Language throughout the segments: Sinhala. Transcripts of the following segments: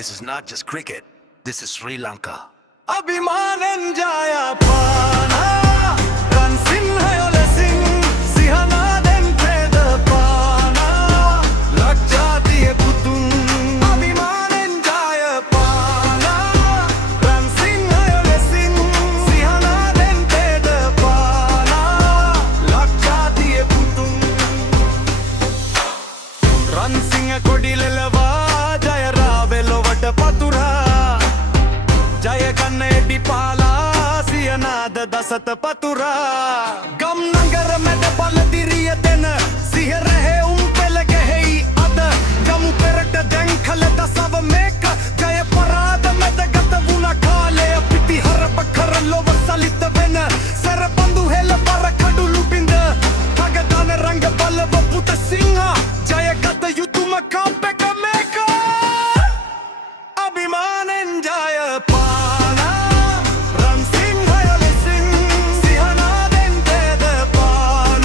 This is not just cricket. This is Sri Lanka. අභිමානෙන් ජයපාන රන් සිංහයොල සිං සිහනාදෙන් පෙදපාන ලක්ජාතිය පුතුන් අභිමානෙන් ජයපාන රන් සිංහයොල සිං සිහනාදෙන් පෙදපාන ලක්ජාතිය පුතුන් රන් සිංහ කොඩිලෙලවා ජයරාවෙලොවට පතුරා ජය ගන්න එඩි පාලා සියනාද දසත පතුරා ගම් නගර මැද බලදිරිය දෙන සිහරහෙ උම්පෙල ගැහෙයි අද ගමු පෙරට දැන් කළ දසව මේක ජය පරාද මැද ගත වුණ කාලය පිටි හරප කර ලොව සලිත වෙන සැරපඳු හෙල බර කඩුළු බිඳ කගදාන රංග බලව පුත සිංහ ජය ගත යුතුම කම්ප එක මේක අභිමානෙන් ජයපාන රන් සිංහයොල සිං සිහනාදෙන් පෙදපාන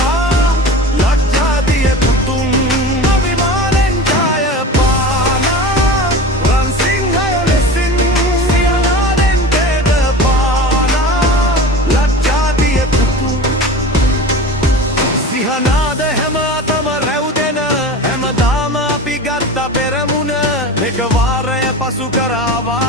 ලක්ජාතිය පුතුන් අභිමානෙන් ජයපාන රන් සිංහයොල සිං සිහනාදෙන් පෙදපාන ලක්ජාතිය පුතුන් සිහනාද හැම අතම රැව්දෙන හැමදාම අපි ගත්ත පෙරමුණ එක වාරය පසු කරාවා